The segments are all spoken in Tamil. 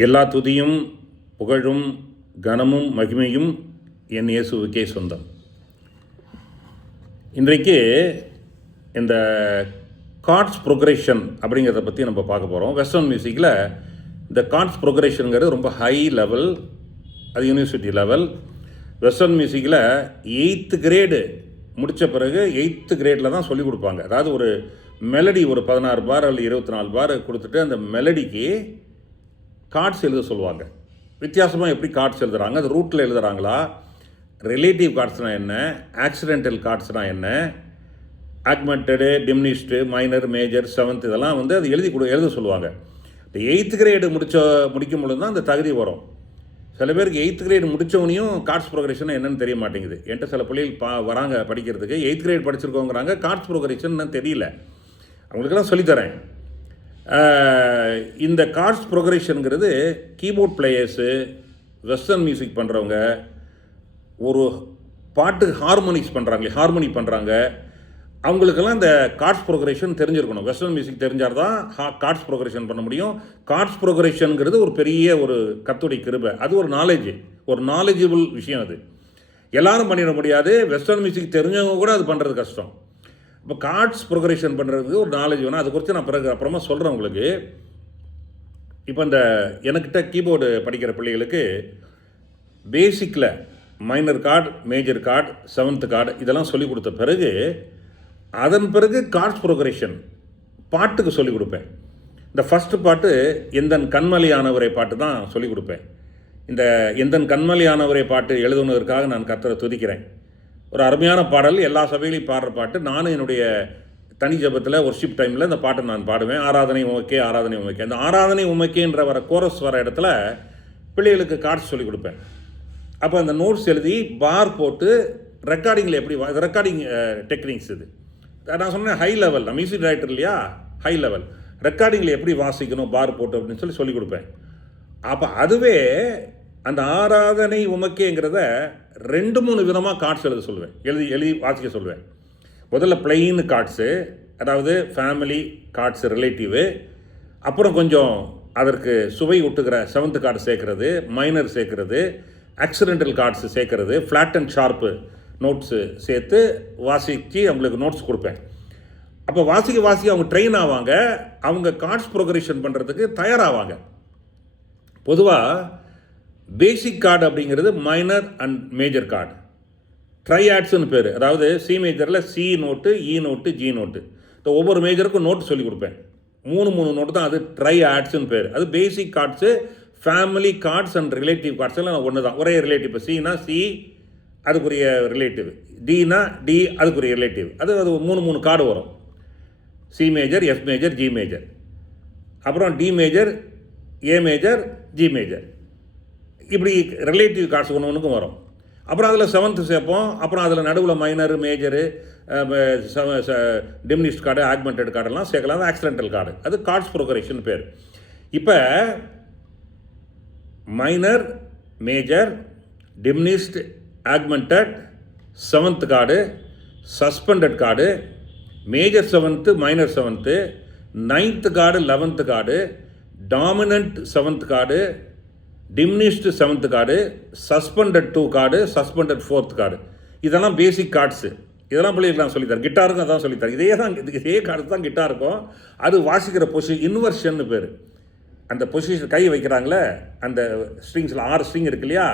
எல்லா துதியும் புகழும் கனமும் மகிமையும் என் இயேசுவுக்கே சொந்தம். இன்றைக்கு இந்த கார்ட்ஸ் ப்ரோக்ரேஷன் அப்படிங்கிறத பற்றி நம்ம பார்க்க போகிறோம். வெஸ்டர்ன் மியூசிக்கில் இந்த கார்ட்ஸ் ப்ரோக்ரேஷனுங்கிறது ரொம்ப ஹை லெவல், அது யூனிவர்சிட்டி லெவல். வெஸ்டர்ன் மியூசிக்கில் 8th கிரேடு முடித்த பிறகு 8th கிரேடில் தான் சொல்லிக் கொடுப்பாங்க. அதாவது ஒரு மெலடி ஒரு 16 பார் அல்லது 24 பார் கொடுத்துட்டு அந்த மெலடிக்கு கார்ட்ஸ் எழுத சொல்லுவாங்க. வித்தியாசமாக எப்படி கார்ட்ஸ் எழுதுகிறாங்க, அது ரூட்டில் எழுதுகிறாங்களா, ரிலேட்டிவ் கார்ட்ஸ்னால் என்ன, ஆக்சிடென்டல் கார்ட்ஸ்னால் என்ன, ஆக்மெண்டடு, டிமினிஷ்டு, மைனர், மேஜர், 7th இதெல்லாம் அது எழுத சொல்லுவாங்க. இந்த 8th கிரேடு முடிக்கும் பொழுது தான் அந்த தகுதி வரும். சில பேருக்கு 8th கிரேடு முடித்தவனையும் கார்ட்ஸ் ப்ரோக்ரேஷன் என்னென்னு தெரிய மாட்டேங்குது. என்கிட்ட சில பிள்ளைகள் வராங்க படிக்கிறதுக்கு, 8th கிரேட் படிச்சிருக்கோங்கிறாங்க, கார்ட்ஸ் ப்ரோக்ரேஷன் தெரியல. அவங்களுக்கெல்லாம் சொல்லித்தரேன். இந்த கார்ட்ஸ் ப்ரோக்ரேஷனுங்கிறது கீபோர்ட் பிளேயர்ஸு, வெஸ்டர்ன் மியூசிக் பண்ணுறவங்க, ஒரு பாட்டுக்கு ஹார்மோனி பண்ணுறாங்க, அவங்களுக்கெல்லாம் இந்த கார்ட்ஸ் ப்ரோக்ரேஷன் தெரிஞ்சிருக்கணும். வெஸ்டர்ன் மியூசிக் தெரிஞ்சால் தான் கார்ட்ஸ் ப்ரோக்ரேஷன் பண்ண முடியும். கார்ட்ஸ் ப்ரோக்ரேஷனுங்கிறது ஒரு பெரிய ஒரு கத்துடைய கிருபை. அது ஒரு நாலேஜபிள் விஷயம். அது எல்லாரும் பண்ணிட முடியாது. வெஸ்டர்ன் மியூசிக் தெரிஞ்சவங்க கூட அது பண்ணுறது கஷ்டம். இப்போ கார்ட்ஸ் ப்ரோக்ரேஷன் பண்ணுறதுக்கு ஒரு நாலேஜ் வேணும். அதை குறித்து நான் அப்புறமா சொல்கிறேன் உங்களுக்கு. இப்போ இந்த எனக்கிட்ட கீபோர்டு படிக்கிற பிள்ளைகளுக்கு பேசிக்கில் minor chord, major chord, 7th chord இதெல்லாம் சொல்லிக் கொடுத்த பிறகு அதன் பிறகு கார்ட்ஸ் ப்ரோக்ரேஷன் பாட்டுக்கு சொல்லிக் கொடுப்பேன். இந்த ஃபஸ்ட்டு பாட்டு எந்தன் கண்மலையானவரை பாட்டு தான் சொல்லிக் கொடுப்பேன். இந்த எந்தன் கண்மலையானவரை பாட்டு எழுதுனதற்காக நான் கர்த்தரை துதிக்கிறேன். ஒரு அருமையான பாடல், எல்லா சபையிலையும் பாடுற பாட்டு. நானும் என்னுடைய தனி ஜபத்தில் ஒர்ஷிப் டைமில் இந்த பாட்டை நான் பாடுவேன். ஆராதனை உமக்கே, ஆராதனை உமக்கே. அந்த ஆராதனை உமக்கேன்ற கோரஸ் வர இடத்துல பிள்ளைகளுக்கு கார்ட்ஸ் சொல்லிக் கொடுப்பேன். அப்போ அந்த நோட்ஸ் எழுதி பார் போட்டு ரெக்கார்டிங்கில் எப்படி ரெக்கார்டிங் டெக்னிக்ஸ் இது நான் சொன்னேன். ஹை லெவல், நான் மியூசிக் டைரக்டர் இல்லையா, ஹை லெவல் ரெக்கார்டிங்கில் எப்படி வாசிக்கணும் பார் போட்டு அப்படின்னு சொல்லிக் கொடுப்பேன். அப்போ அதுவே அந்த ஆராதனை உமக்கேங்கிறத 2-3 விதமாக கார்ட்ஸ் எழுத சொல்லுவேன், எழுதி வாசிக்க சொல்லுவேன். முதல்ல பிளெயின் கார்ட்ஸு, அதாவது ஃபேமிலி கார்ட்ஸு, ரிலேட்டிவு. அப்புறம் கொஞ்சம் அதற்கு சுவை விட்டுக்கிற 7th கார்டு சேர்க்குறது, மைனர் சேர்க்குறது, ஆக்சிடென்டல் கார்ட்ஸு சேர்க்குறது, ஃப்ளாட் அண்ட் ஷார்ப்பு நோட்ஸு சேர்த்து வாசித்து அவங்களுக்கு நோட்ஸ் கொடுப்பேன். அப்போ வாசிக்க அவங்க ட்ரெயின் ஆவாங்க, அவங்க கார்ட்ஸ் ப்ரோக்ரேஷன் பண்ணுறதுக்கு தயாராவாங்க. பொதுவாக பேசிக் கார்டு அப்படிங்கிறது மைனர் அண்ட் மேஜர் கார்டு, ட்ரைஆட்ஸ்னு பேர். அதாவது சி மேஜரில் சி நோட்டு, இ நோட்டு, ஜி நோட்டு. இந்த ஒவ்வொரு மேஜருக்கும் நோட்டு சொல்லிக் கொடுப்பேன். 3 நோட்டு தான், அது ட்ரைஆட்ஸ்னு பேர். அது basic chords. Family chords and relative chords எல்லாம் ஒன்று தான், ஒரே ரிலேட்டிவ். இப்போ சினா சி, அதுக்குரிய ரிலேட்டிவ். டினா டி, அதுக்குரிய ரிலேட்டிவ். அது 3 கார்டு வரும். C major, F major, G major, அப்புறம் D major, A major, G major. இப்படி ரிலேட்டிவ் கார்ட்ஸ் ஒன்றுக்கும் வரும். அப்புறம் அதில் 7th சேர்ப்போம். அப்புறம் அதில் நடுவில் minor, major, diminished chord, augmented கார்டெல்லாம் சேர்க்கலாம். அது ஆக்சிடென்டல் கார்டு. அது கார்ட்ஸ் ப்ரோக்ரேஷன் பேர். இப்போ minor, major, diminished, augmented, 7th card, suspended card, major 7th, minor 7th, 9th card, 11th card, dominant 7th card, diminished 7th card, suspended 2 card, suspended 4th card. இதெல்லாம் பேசிக் கார்ட்ஸு. இதெல்லாம் பிள்ளைகளுக்கு நான் சொல்லித்தரேன். கிட்டாருக்கும் அதான் சொல்லித்தரேன். இதே கார்டு தான் கிட்டாருக்கும். அது வாசிக்கிற இன்வர்ஷன்னு பேர். அந்த பொசிஷன் கை வைக்கிறாங்களே, அந்த ஸ்ட்ரிங்ஸில் 6 ஸ்ட்ரிங் இருக்கு இல்லையா,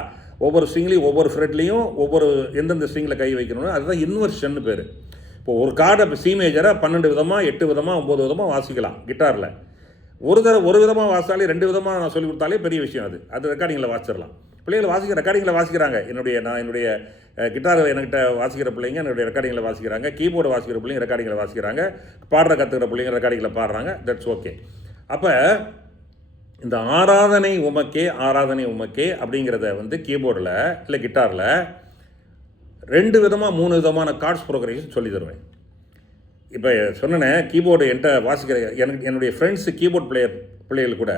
ஒவ்வொரு ஸ்ட்ரிங்லேயும் ஒவ்வொரு ஃப்ரெட்லேயும் எந்தெந்த ஸ்ட்ரிங்கில் கை வைக்கணும்னு அதுதான் இன்வர்ஷன்னு பேர். இப்போ ஒரு கார்டை இப்போ சி மேஜரை 12 விதமாக, 8 விதமாக, 9 விதமாக வாசிக்கலாம் கிட்டாரில். ஒரு விதமாக வாசித்தாலே 2 விதமாக நான் சொல்லிக் கொடுத்தாலே பெரிய விஷயம். அது ரெக்கார்டிங்கில் வாசிச்சிடலாம். பிள்ளைகள் ரெக்கார்டிங்கில் வாசிக்கிறாங்க. என்னுடைய கிட்டார் என்கிட்ட வாசிக்கிற பிள்ளைங்க என்னுடைய ரெக்கார்டிங்கில் வாசிக்கிறாங்க. கீபோர்டு வாசிக்கிற பிள்ளைங்க ரெக்கார்டிங்கில் வாசிக்கிறாங்க. பாடுற கற்றுக்கிற பிள்ளைங்க ரெக்கார்டிங்கில் பாடுறாங்க. That's okay. அப்போ இந்த ஆராதனை உமக்கே அப்படிங்கிறத கீபோர்டில் இல்லை கிட்டாரில் 2 விதமாக 3 விதமான கார்ட்ஸ் ப்ரோக்ரேஷன் சொல்லி தருவேன். இப்போ சொன்னேன், கீபோர்டு என்கிட்ட வாசிக்கிற என்னுடைய ஃப்ரெண்ட்ஸு கீபோர்ட் பிள்ளைகள் கூட,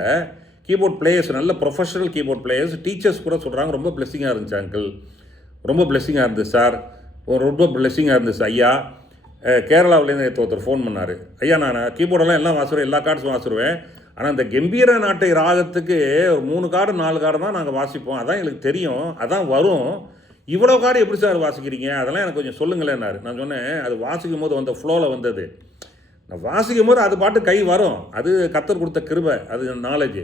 கீபோர்ட் பிளேயர்ஸ், நல்ல ப்ரொஃபஷனல் கீபோர்ட் பிளேயர்ஸ், டீச்சர்ஸ் கூட சொல்கிறாங்க, ரொம்ப பிளெஸ்ஸிங்காக இருந்துச்சு அங்கிள், ரொம்ப பிளெஸ்ஸிங்காக இருந்துச்சு சார், ரொம்ப பிளெஸ்ஸிங்காக இருந்துச்சு ஐயா. கேரளாவிலேருந்து ஒருத்தர் ஃபோன் பண்ணார். ஐயா நான் கீபோர்டெல்லாம் எல்லாம் வாசிடுவேன், எல்லா கார்ட்ஸும் வாசிடுவேன், ஆனால் இந்த கம்பீர நாட்டை ராகத்துக்கு ஒரு 3 கார்டு 4 கார்டு தான் நாங்கள் வாசிப்போம், அதான் எங்களுக்கு தெரியும், அதான் வரும். இவ்வளோ கார்டு எப்படி சார் வாசிக்கிறீங்க, அதெல்லாம் எனக்கு கொஞ்சம் சொல்லுங்களேன்னாரு. நான் சொன்னேன், அது வாசிக்கும் போது வந்த ஃப்ளோவில் வந்தது. நான் வாசிக்கும் போது அது பாட்டு கை வரும், அது கர்த்தர் கொடுத்த கிருபை, அது நாலேஜ்.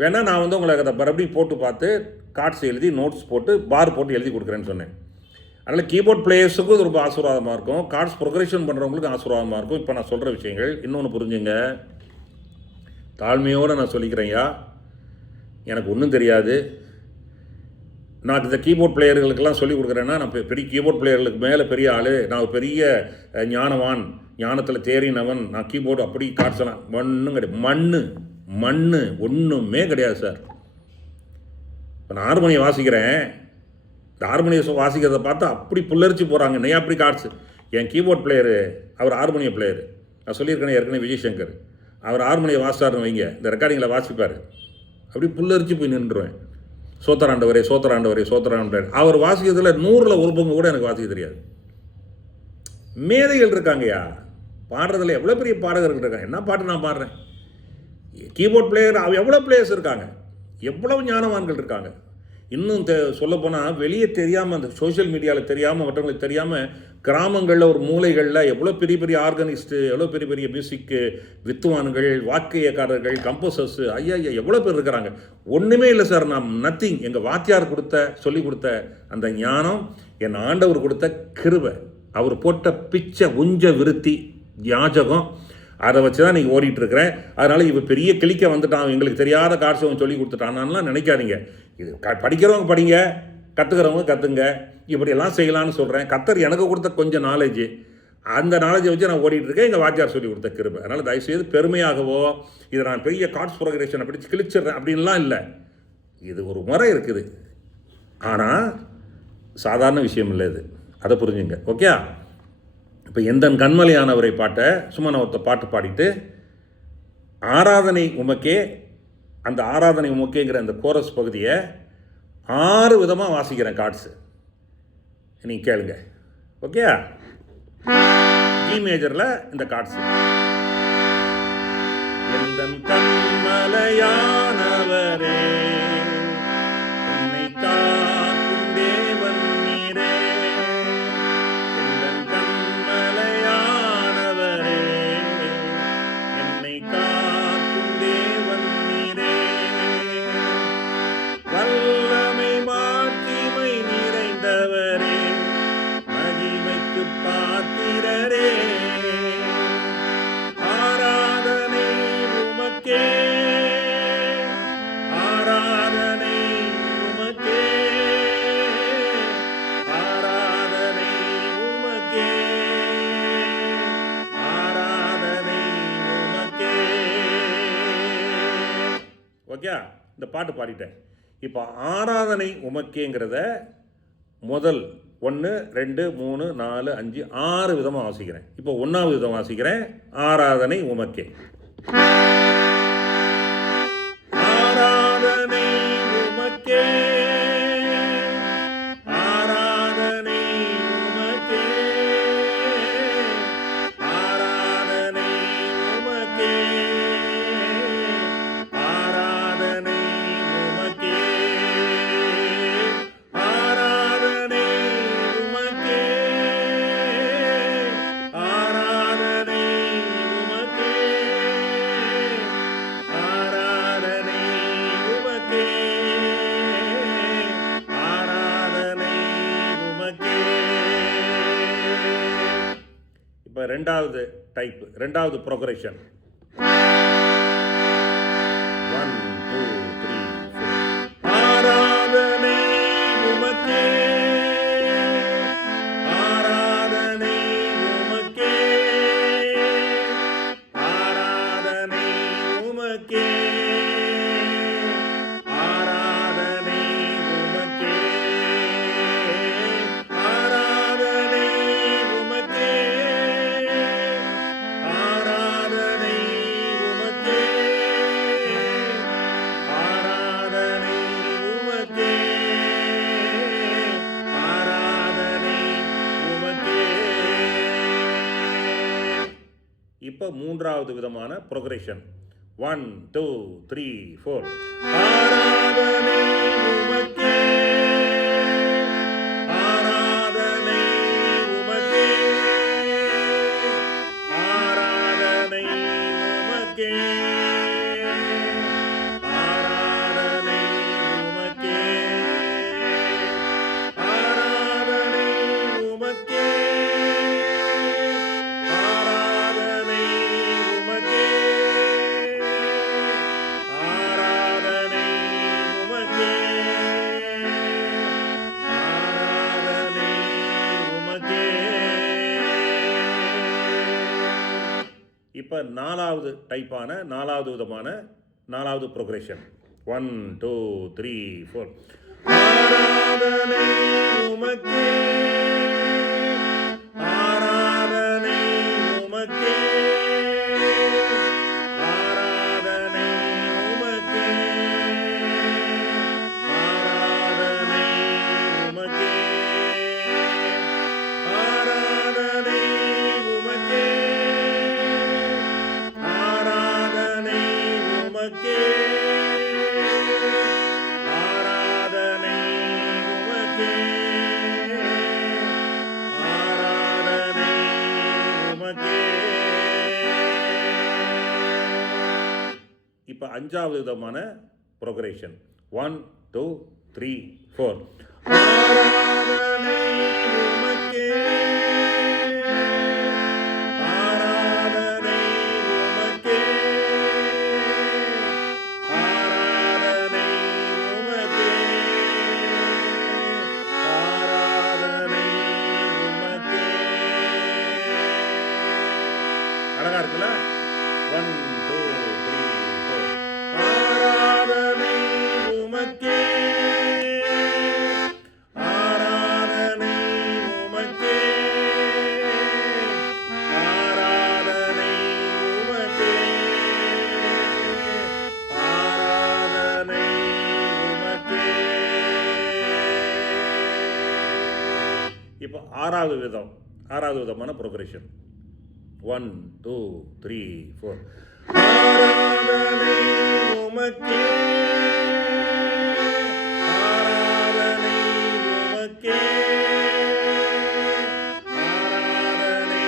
வேணால் நான் வந்து உங்களுக்கு அதை மறுபடியும் போட்டு பார்த்து கார்ட்ஸ் எழுதி நோட்ஸ் போட்டு பார் போட்டு எழுதி கொடுக்குறேன்னு சொன்னேன். அதனால் கீபோர்ட் பிளேயர்ஸுக்கும் இது ரொம்ப ஆசீர்வாதமாக இருக்கும், கார்ட்ஸ் ப்ரொக்ரெஷன் பண்ணுறவங்களுக்கு ஆசீர்வாதமாக இருக்கும். இப்போ நான் சொல்கிற விஷயங்கள் இன்னொன்று புரிஞ்சுங்க, தாழ்மையோடு நான் சொல்லிக்கிறேன்யா, எனக்கு ஒன்றும் தெரியாது. நான் இந்த கீபோர்ட் பிளேயர்களுக்கெல்லாம் சொல்லிக் கொடுக்குறேன்னா, நான் பெரிய கீபோர்ட் பிளேயர்களுக்கு மேலே பெரிய ஆள், நான் ஒரு பெரிய ஞானவான், ஞானத்தில் தேறினவன், நான் கீபோர்டு அப்படி கார்ட்ஸ் எல்லாம் ஒன்றும் கிடையாது, மண் ஒன்றுமே கிடையாது சார். இப்போ நான் ஹார்மோனியம் வாசிக்கிறேன், இந்த ஹார்மோனியம் வாசிக்கிறத பார்த்து அப்படி புல்லரிச்சு போகிறாங்க, நெய் அப்படி கார்ட்ஸ். என் கீபோர்ட் பிளேயரு அவர் ஹார்மோனியம் பிளேயரு, நான் சொல்லியிருக்கேன் ஏற்கனவே, விஜய் சங்கர். அவர் ஹார்மோனியம் வாசிட்டாருன்னு வைங்க, இந்த ரெக்கார்டிங்கில் வாசிப்பார், அப்படி புல்லரிச்சு போய் நின்றுவேன். சோத்தராண்டவரே சோத்தராண்டவரே சோத்தராண்டவர். அவர் வாசிக்கிறதுல 100ல் 1 பங்கு கூட எனக்கு வாசிக்க தெரியாது. மேதைகள் இருக்காங்கய்யா, பாடுறதுல எவ்வளோ பெரிய பாடகர்கள் இருக்காங்க. என்ன பாட்டு நான் பாடுறேன், கீபோர்ட் பிளேயர் எவ்வளோ பிளேயர்ஸ் இருக்காங்க, எவ்வளவு ஞானவான்கள் இருக்காங்க. இன்னும் சொல்லப்போனால் வெளியே தெரியாமல், அந்த சோஷியல் மீடியாவில் தெரியாமல், மற்றவங்களுக்கு தெரியாமல், கிராமங்களில் ஒரு மூலைகளில் எவ்வளோ பெரிய பெரிய ஆர்கனிஸ்ட்டு, எவ்வளோ பெரிய பெரிய மியூசிக்கு வித்துவான்கள், வாக்கியக்காரர்கள், கம்போசர்ஸு, ஐயா எவ்வளோ பேர் இருக்கிறாங்க. ஒன்றுமே இல்லை சார், நான் நத்திங். எங்கள் வாத்தியார் சொல்லி கொடுத்த அந்த ஞானம், என் ஆண்டவர் கொடுத்த கிருபை, அவர் போட்ட பிச்சை உஞ்ச விருத்தி யாஜகம், அதை வச்சு தான் நீங்கள் ஓடிட்டுருக்கிறேன். அதனால் இவன் பெரிய கிளிக்க வந்துட்டான், எங்களுக்கு தெரியாத காட்சி அவன் சொல்லி கொடுத்துட்டானான்லாம் நினைக்காதீங்க. இது படிக்கிறவங்க படிங்க, கற்றுக்கிறவங்க கற்றுங்க, இப்படியெல்லாம் செய்யலான்னு சொல்கிறேன். கர்த்தர் எனக்கு கொடுத்த கொஞ்சம் நாலேஜ், அந்த நாலேஜை வச்சு நான் ஓடிட்டுருக்கேன், எங்கள் வாத்தியார் சொல்லி கொடுத்த கிருபை. அதனால் தயவுசெய்து பெருமையாகவோ இதை நான் பெரிய கார்ட்ஸ் ப்ரோக்ரேஷன் அப்படி கிழிச்சிடுறேன் அப்படின்லாம் இல்லை. இது ஒரு முறை இருக்குது, ஆனால் சாதாரண விஷயம் இல்லை இது, அதை புரிஞ்சுங்க. ஓகே, இப்போ எந்தன் கண்மலையானவரை பாட்டை சும்மா நான் ஒருத்த பாட்டு பாடிட்டு, ஆராதனை உமக்கே, அந்த ஆராதனை உமக்கேங்கிற அந்த கோரஸ் பகுதியை 6 விதமாக வாசிக்கிறேன் கார்ட்ஸு, நீங்கள் கேளுங்க. ஓகே, ஜி மேஜரில் இந்த கார்ட்ஸு. எந்தன் கண்மலையானவரே உன்னை காக்கும் தேவன் நீரே, எந்தன் கண்மலையானவரே என்னை காக்கும் தேவன் நீரே, வல்லமை மாட்சிமை நிறைந்தவரே மகிமைக்கு பாத்திரரே, ஆராதனை உமக்கே, ஆராதனை உமக்கே, ஆராதனை உமக்கே, ஆராதனை உமக்கே. ஓகே, இந்த பாட்டு பாடிட்டேன். இப்போ ஆராதனை உமக்கேங்கிறத முதல் 1 2 3 4 5 6 விதமாக வாசிக்கிறேன். இப்போ 1வது விதம் வாசிக்கிறேன், ஆராதனை உமக்கே. ஆராதனை உமக்கே, ஆராதனை உமக்கே, ஆராதனை உமக்கே, ஆராதனை உமக்கே, ஆராதனை உமக்கே, ஆராதனை உமக்கே, ஆராதனை உமக்கே, ஆராதனை உமக்கே. இப்போ 2வது டைப், 2வது ப்ரோக்ரஷன். 1 2 3 4. ஆராதனை உமக்கே, ஆராதனை உமக்கே, ஆராதனை உமக்கே, ஆராதனை உமக்கே, ஆராதனை உமக்கே, ஆராதனை உமக்கே, ஆராதனை உமக்கே, ஆராதனை உமக்கே. இப்போ 3வது விதமான ப்ரோக்ரஷன். 1 2 3 4. ஆராதனை உமக்கே, ஆராதனை உமக்கே, ஆராதனை உமக்கே, ஆராதனை உமக்கே, ஆராதனை உமக்கே, ஆராதனை உமக்கே, ஆராதனை உமக்கே, ஆராதனை உமக்கே. இப்போ நாலாவது டைப்பான நாலாவது விதமான நாலாவது ப்ரோக்ரஷன் 1 2 3 4. ஆராதனை உமக்கே, ஆராதனை உமக்கே, ஆராதனை உமக்கே, ஆராதனை உமக்கே, ஆராதனை உமக்கே, ஆராதனை உமக்கே, ஆராதனை உமக்கே, ஆராதனை உமக்கே. இப்போ அஞ்சாவது விதமான ப்ரோக்ரேஷன் 1 2 3 4. ஆராதனை உமக்கே, ஆராதனை உமக்கே, ஆராதனை உமக்கே, ஆராதனை உமக்கே. அழகா இருக்குல்ல? 1 2 3 4. ஆராதனை உமக்கே, ஆராதனை உமக்கே, ஆராதனை உமக்கே, ஆராதனை உமக்கே. இப்போ ஆறாவது விதமான ப்ரோக்ரஷன் 1 2 3 4. ஆராதனை உமக்கே, ஆராதனை உமக்கே, ஆராதனை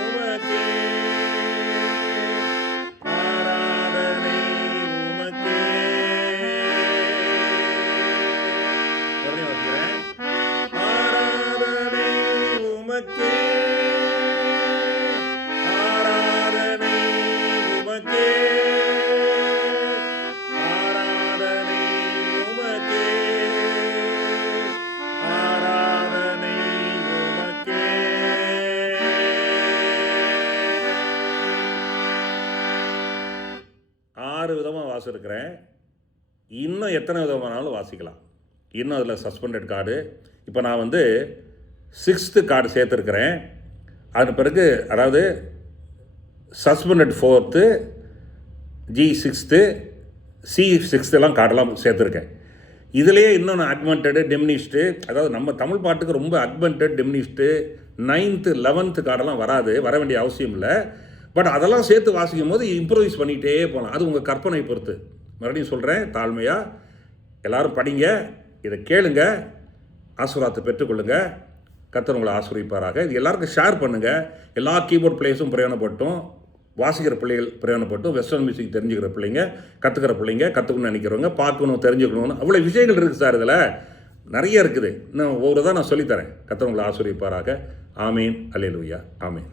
உமக்கே, ஆராதனை உமக்கே. மறுபடியும் வாசிக்கிறேன். ஆராதனை உமக்கே, ஆராதனை உமக்கே, ஆராதனை உமக்கே, ஆராதனை உமக்கே. ஆறு விதமாக வாசிருக்கிறேன். இன்னும் எத்தனை விதமானாலும் வாசிக்கலாம். இன்னும் அதில் சஸ்பெண்டட் கார்டு. இப்போ நான் வந்து 6th கார்டு சேர்த்துருக்கிறேன். அது பிறகு அதாவது suspended 4th, G 6th, C 6th எல்லாம் கார்டெல்லாம் சேர்த்துருக்கேன். இதுலேயே இன்னொன்று அக்மெண்டடு டெமினிஸ்ட்டு, அதாவது நம்ம தமிழ் பாட்டுக்கு ரொம்ப அக்மெண்டட் டெமினிஸ்ட்டு 9th 11th கார்டெல்லாம் வர வேண்டிய அவசியம் இல்லை. பட் அதெல்லாம் சேர்த்து வாசிக்கும் போது இம்ப்ரூவைஸ் பண்ணிகிட்டே போகலாம். அது உங்கள் கற்பனை பொறுத்து. மறுபடியும் சொல்கிறேன், தாழ்மையாக எல்லோரும் படிங்க, இதை கேளுங்க, ஆசீர்வாதத்தை பெற்றுக்கொள்ளுங்க. கர்த்தர் உங்களை ஆசீர்வதிப்பாராக. இது எல்லாருக்கும் ஷேர் பண்ணுங்கள். எல்லா கீபோர்ட் பிளேயர்ஸும் பிரயோஜனப்பட்டும், வாசிக்கிற பிள்ளைகள் பிரயோஜனப்பட்டும், வெஸ்டர்ன் மியூசிக் தெரிஞ்சுக்கிற பிள்ளைங்க, கற்றுக்கிற பிள்ளைங்க, கற்றுக்கணும்னு நினைக்கிறவங்க, பார்க்கணும், தெரிஞ்சுக்கணும்னு அவ்வளோ விஷயங்கள் இருக்குது சார். இதில் நிறைய இருக்குது. இன்னும் ஒவ்வொரு தான் நான் சொல்லித்தரேன். கர்த்தர் உங்களை ஆசீர்வதிப்பாராக. ஆமீன். அல்லேலூயா. ஆமீன்.